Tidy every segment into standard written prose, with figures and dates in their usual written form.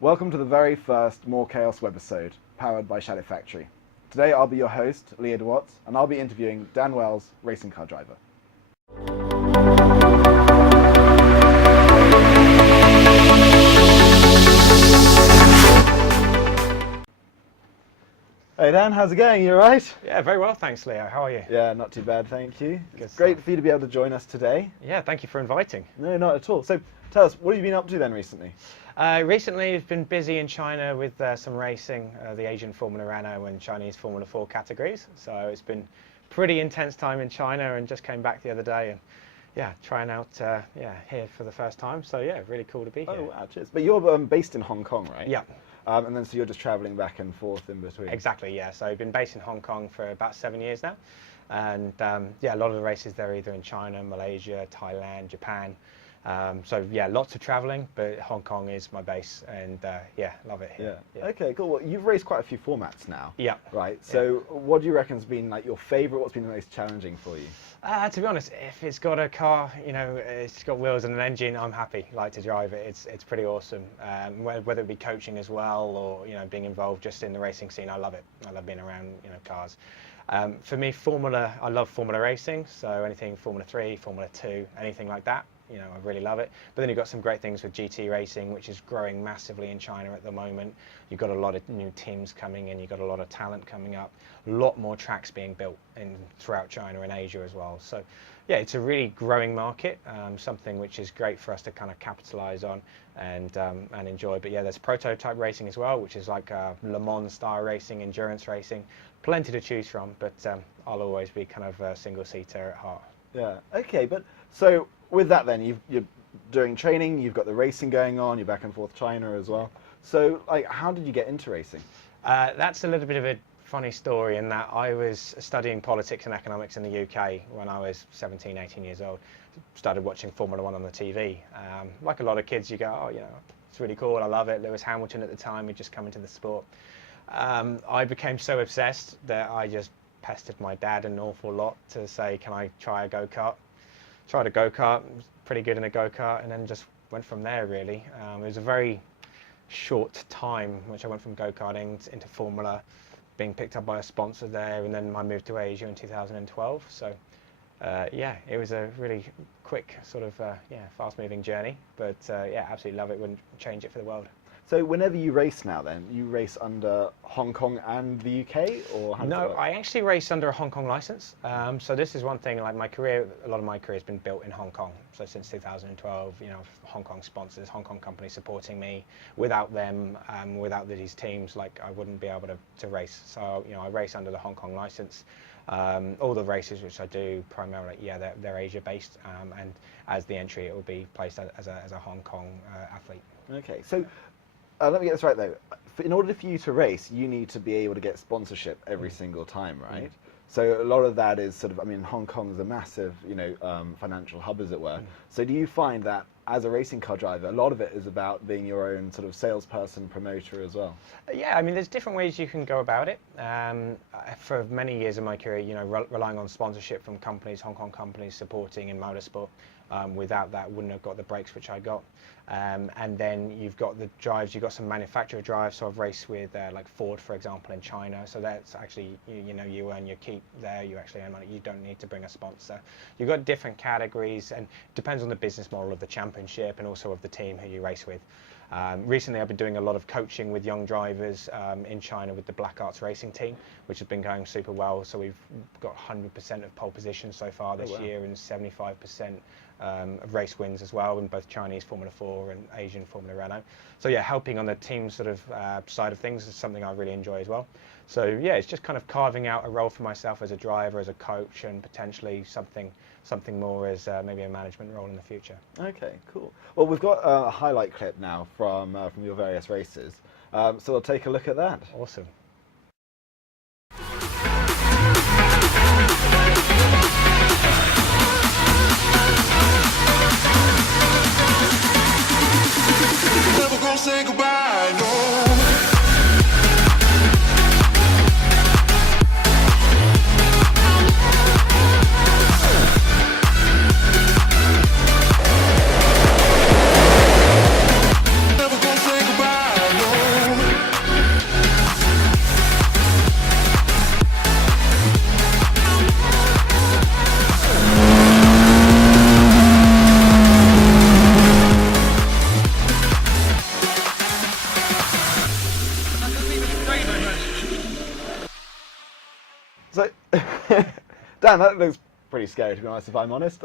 Welcome to the very first More Chaos Webisode, powered by Shadow Factory. Today I'll be your host, Leah DeWatt, and I'll be interviewing Dan Wells, racing car driver. Hey Dan, how's it going? You alright? Yeah, very well, thanks, Leo. How are you? Yeah, not too bad, thank you. Good It's great stuff. for you to be able to join us today. Yeah, thank you for inviting. No, not at all. So tell us, what have you been up to then recently? Recently, I've been busy in China with some racing, the Asian Formula Renault and Chinese Formula 4 categories. So it's been pretty intense time in China, and just came back the other day and trying out here for the first time. So yeah, really cool to be here. Oh wow, cheers. But you're based in Hong Kong, right? Yeah. And then so you're just travelling back and forth in between? Exactly, yeah. So I've been based in Hong Kong for about 7 years now. And a lot of the races, they're either in China, Malaysia, Thailand, Japan. So yeah, lots of traveling, but Hong Kong is my base, and love it here. Yeah. Okay, cool. Well, you've raced quite a few formats now. Yeah. Right. So what do you reckon has been like your favourite? What's been the most challenging for you? To be honest, if it's got a car, it's got wheels and an engine, I'm happy. Like to drive it. It's pretty awesome. Whether it be coaching as well, or being involved just in the racing scene, I love it. I love being around cars. For me, I love Formula racing. So anything Formula 3, Formula 2, anything like that. I really love it. But then you've got some great things with GT racing, which is growing massively in China at the moment. You've got a lot of new teams coming in, you've got a lot of talent coming up, a lot more tracks being built throughout China and Asia as well. So yeah, it's a really growing market, something which is great for us to kind of capitalize on and enjoy. But yeah, there's prototype racing as well, which is like Le Mans style racing, endurance racing, plenty to choose from, but I'll always be kind of a single-seater at heart. Yeah. Okay, but so with that then, you're doing training, you've got the racing going on, you're back and forth China as well. So like, how did you get into racing? That's a little bit of a funny story in that I was studying politics and economics in the UK when I was 17, 18 years old. Started watching Formula 1 on the TV. Like a lot of kids, you go, oh, it's really cool, I love it. Lewis Hamilton at the time had just come into the sport. I became so obsessed that I just pestered my dad an awful lot to say, can I try a go-kart? Tried a go-kart, was pretty good in a go-kart, and then just went from there really. It was a very short time which I went from go-karting into Formula, being picked up by a sponsor there, and then I moved to Asia in 2012. So it was a really quick sort of fast-moving journey, but absolutely love it, wouldn't change it for the world. So whenever you race now then, you race under Hong Kong and the UK, or how does it work? I actually race under a Hong Kong license. So this is one thing, like my career, a lot of my career has been built in Hong Kong. So since 2012, Hong Kong sponsors, Hong Kong companies supporting me. Without them, without these teams, like I wouldn't be able to race. So, I race under the Hong Kong license. All the races which I do primarily, they're Asia based, and as the entry, it will be placed as a Hong Kong athlete. Okay, so let me get this right though. In order for you to race, you need to be able to get sponsorship every single time, right? So a lot of that is sort of, Hong Kong is a massive, financial hub, as it were. So do you find that as a racing car driver, a lot of it is about being your own sort of salesperson, promoter as well? Yeah, there's different ways you can go about it. For many years of my career, relying on sponsorship from companies, Hong Kong companies supporting in motorsport. Without that, wouldn't have got the breaks which I got. And then you've got the drives, you've got some manufacturer drives. So I've raced with like Ford, for example, in China. So that's actually, you earn your keep there, you actually earn money. You don't need to bring a sponsor. You've got different categories, and depends on the business model of the championship and also of the team who you race with. Recently, I've been doing a lot of coaching with young drivers in China with the Black Arts racing team, which has been going super well. So we've got 100% of pole position so far this year, and 75% of race wins as well in both Chinese Formula 4 and Asian Formula Renault. So yeah, helping on the team sort of side of things is something I really enjoy as well. So yeah, it's just kind of carving out a role for myself as a driver, as a coach, and potentially something more as maybe a management role in the future. Okay, cool. Well, we've got a highlight clip now from your various races, so we'll take a look at that. Awesome. Never gonna say goodbye, no. Never gonna say goodbye, Dan, that looks pretty scary, to be honest, if I'm honest.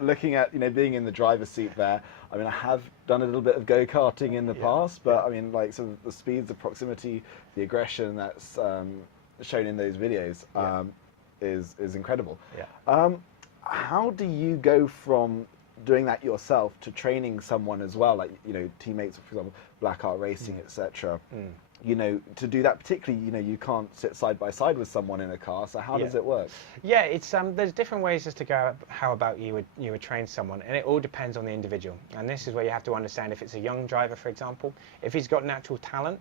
Looking at, being in the driver's seat there, I mean, I have done a little bit of go-karting in the past, but I mean, like, sort of the speeds, the proximity, the aggression that's shown in those videos is incredible. Yeah. How do you go from doing that yourself to training someone as well, like, teammates, for example, Black Art Racing, etc.? To do that, particularly, you can't sit side by side with someone in a car. So how does it work? Yeah, it's there's different ways as to go how about you would train someone, and it all depends on the individual. And this is where you have to understand if it's a young driver, for example, if he's got natural talent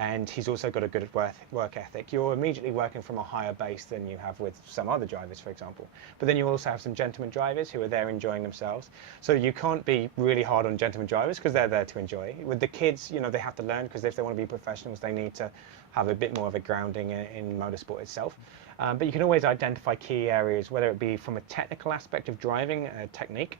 and he's also got a good work ethic, you're immediately working from a higher base than you have with some other drivers, for example. But then you also have some gentleman drivers who are there enjoying themselves. So you can't be really hard on gentleman drivers because they're there to enjoy. With the kids, they have to learn, because if they want to be professionals, they need to have a bit more of a grounding in motorsport itself. But you can always identify key areas, whether it be from a technical aspect of driving, technique,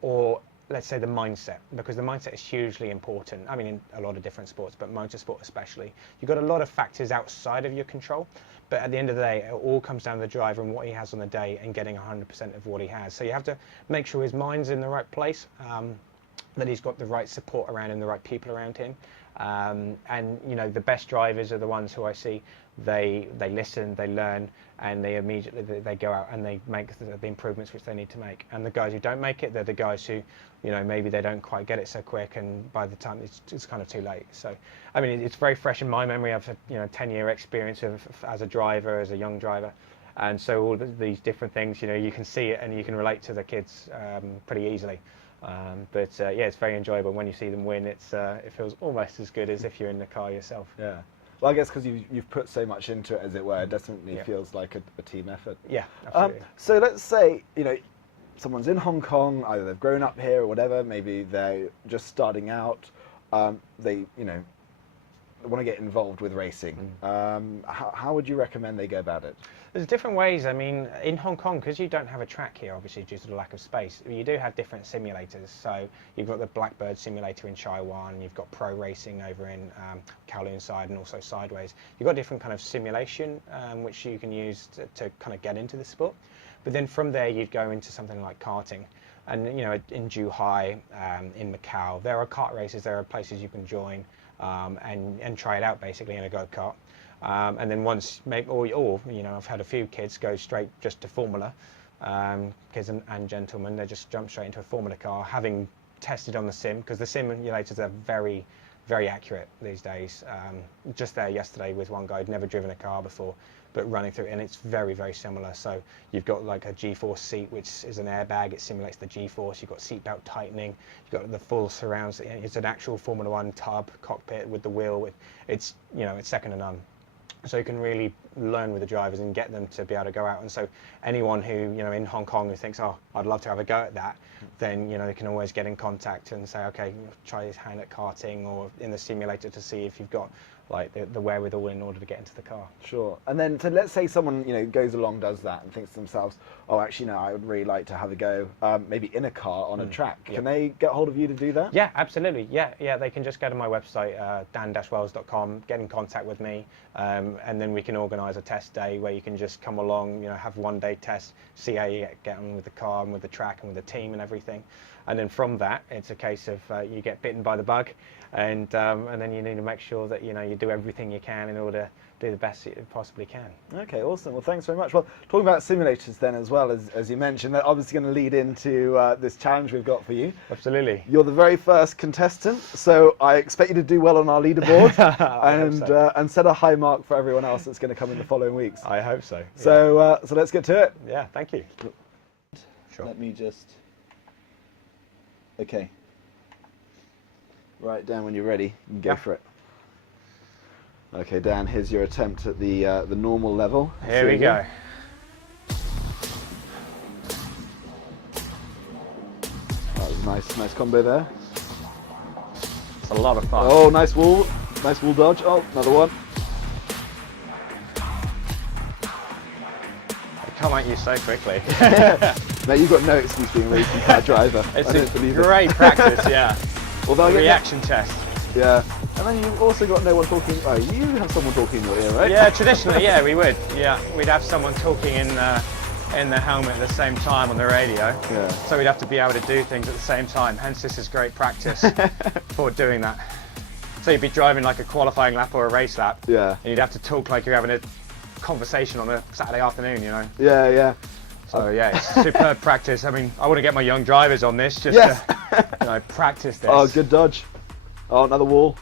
or let's say the mindset, because the mindset is hugely important. I mean, in a lot of different sports, but motorsport especially. You've got a lot of factors outside of your control, but at the end of the day, it all comes down to the driver and what he has on the day and getting 100% of what he has. So you have to make sure his mind's in the right place, that he's got the right support around him, the right people around him. And the best drivers are the ones who I see, they listen, they learn, and they immediately they go out and they make the improvements which they need to make. And the guys who don't make it, they're the guys who, maybe they don't quite get it so quick, and by the time it's kind of too late. So, I mean, it's very fresh in my memory. I've had 10-year experience as a driver, as a young driver. And so all these different things, you can see it and you can relate to the kids pretty easily. But it's very enjoyable. When you see them win, it feels almost as good as if you're in the car yourself. Yeah. Well, I guess because you've put so much into it, as it were, it definitely feels like a team effort. Yeah, absolutely. So let's say, someone's in Hong Kong, either they've grown up here or whatever, maybe they're just starting out, they want to get involved with racing. How would you recommend they go about it? There's different ways. I mean, in Hong Kong, because you don't have a track here, obviously, due to the lack of space, you do have different simulators. So you've got the Blackbird simulator in Taiwan, you've got pro racing over in Kowloon side and also sideways. You've got different kind of simulation which you can use to kind of get into the sport. But then from there, you'd go into something like karting. And, in Zhuhai, in Macau, there are kart races, there are places you can join and try it out, basically, in a go-kart. And then once, I've had a few kids go straight just to Formula, kids and gentlemen, they just jump straight into a Formula car, having tested on the sim, because the simulators are very, very accurate these days. Just there yesterday with one guy who'd never driven a car before, but running through it, and it's very, very similar. So you've got like a G-force seat, which is an airbag. It simulates the G-force. You've got seatbelt tightening. You've got the full surrounds. It's an actual Formula One tub cockpit with the wheel. It's second to none. So you can really learn with the drivers and get them to be able to go out. And so anyone who, in Hong Kong who thinks, oh, I'd love to have a go at that, then, they can always get in contact and say, okay, try his hand at karting or in the simulator to see if you've got like the wherewithal in order to get into the car. Sure. And then, so let's say someone, goes along, does that and thinks to themselves, oh, actually, no, I would really like to have a go, maybe in a car on a track. Can they get hold of you to do that? Yeah, absolutely. Yeah, they can just go to my website, dan-wells.com, get in contact with me, and then we can organise a test day where you can just come along, have one day test, see how you get on with the car and with the track and with the team and everything. And then from that, it's a case of you get bitten by the bug, and then you need to make sure that you do everything you can in order to do the best you possibly can. Okay, awesome. Well, thanks very much. Well, talking about simulators then as well, as you mentioned, they're obviously going to lead into this challenge we've got for you. Absolutely. You're the very first contestant, so I expect you to do well on our leaderboard and set a high mark for everyone else that's going to come in the following weeks. I hope so. So, so let's get to it. Yeah, thank you. Sure. Let me just... Okay. Right, Dan, when you're ready, you can go for it. Okay, Dan, here's your attempt at the normal level. Here we go. That was a nice combo there. It's a lot of fun. Oh, nice wall dodge. Oh, another one. They come at you so quickly. Mate, you've got no excuse being a racing car driver. It's a great practice, yeah. Although reaction test. Yeah, And then you've also got no one talking. Oh, you have someone talking in your ear, right? Yeah, traditionally, yeah, we would. Yeah, we'd have someone talking in the helmet at the same time on the radio. Yeah. So we'd have to be able to do things at the same time. Hence, this is great practice for doing that. So you'd be driving like a qualifying lap or a race lap. Yeah. And you'd have to talk like you're having a conversation on a Saturday afternoon, you know. Yeah, yeah. So yeah, it's superb practice. I mean, I want to get my young drivers on this just Yes. to practice this. Oh, good dodge. Oh, another wall.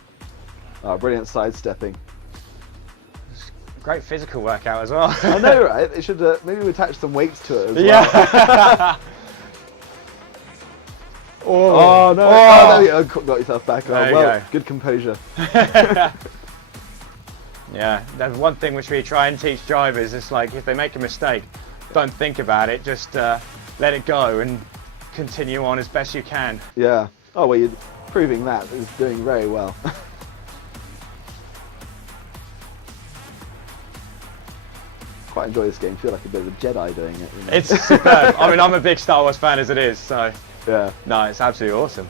Oh, brilliant sidestepping. Great physical workout as well. I know, right? It should maybe we attach some weights to it as well. Yeah. Oh no! Oh, there you go. Got yourself back. There Oh, you well, go. good composure. Yeah, that's one thing which we try and teach drivers. It's like if they make a mistake, don't think about it. Just let it go and continue on as best you can. Yeah. Oh well, you're proving that is doing very well. Quite enjoy this game. Feel like a bit of a Jedi doing it. You know? It's superb. I mean, I'm a big Star Wars fan as it is, so yeah. no, it's absolutely awesome.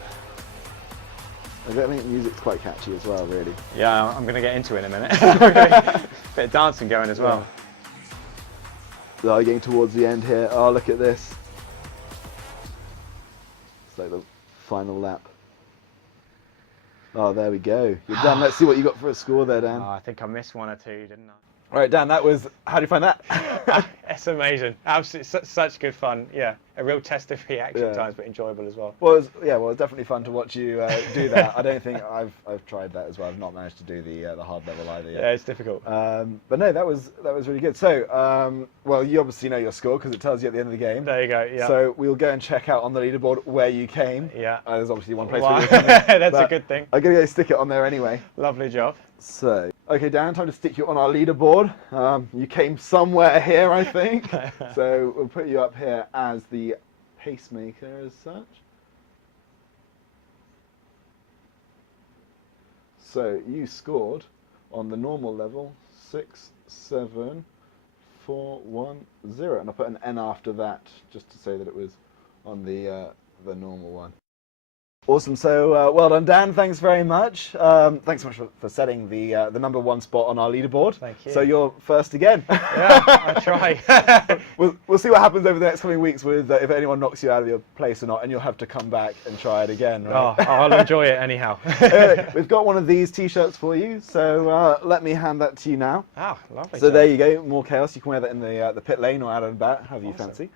I think the music's quite catchy as well, really. Yeah, I'm going to get into it in a minute. Bit of dancing going as well. So getting towards the end here. Oh, look at this. It's like the final lap. Oh, there we go. You're done. Let's see what you got for a score there, Dan. Oh, I think I missed one or two, didn't I? All right, Dan, that was, how do you find that? It's amazing. Absolutely, such good fun. Yeah, a real test of reaction times, but enjoyable as well. Well, it's definitely fun to watch you do that. I don't think I've tried that as well. I've not managed to do the hard level either yet. Yeah, it's difficult. But no, that was really good. So, well, you obviously know your score because it tells you at the end of the game. There you go. Yeah. So we'll go and check out on the leaderboard where you came. Yeah. There's obviously one place Wow. where you're coming. That's a But good thing. I'm gonna go stick it on there anyway. Lovely job. So, okay, Dan, time to stick you on our leaderboard. You came somewhere here, I think. So we'll put you up here as the pacemaker as such. So you scored on the normal level 6, 7, 4, 1, 0, and I put an N after that just to say that it was on the normal one. Awesome. So well done, Dan. Thanks very much. Thanks so much for setting the #1 spot on our leaderboard. Thank you. So you're first again. Yeah, I try. We'll see what happens over the next coming weeks with if anyone knocks you out of your place or not, and you'll have to come back and try it again. Right? Oh, I'll enjoy it anyhow. We've got one of these T-shirts for you, so let me hand that to you now. Ah, lovely. So there you go, more chaos. You can wear that in the pit lane or out and about, however you fancy.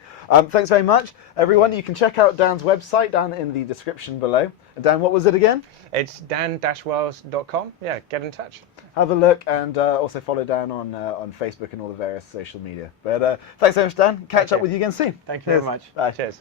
Thanks very much, everyone. You can check out Dan's website down in the description below. And Dan, what was it again? It's dan-wells.com. Yeah, get in touch. Have a look and also follow Dan on Facebook and all the various social media. But thanks so much, Dan. Catch up with you again soon. Thank you very much. Bye. Cheers.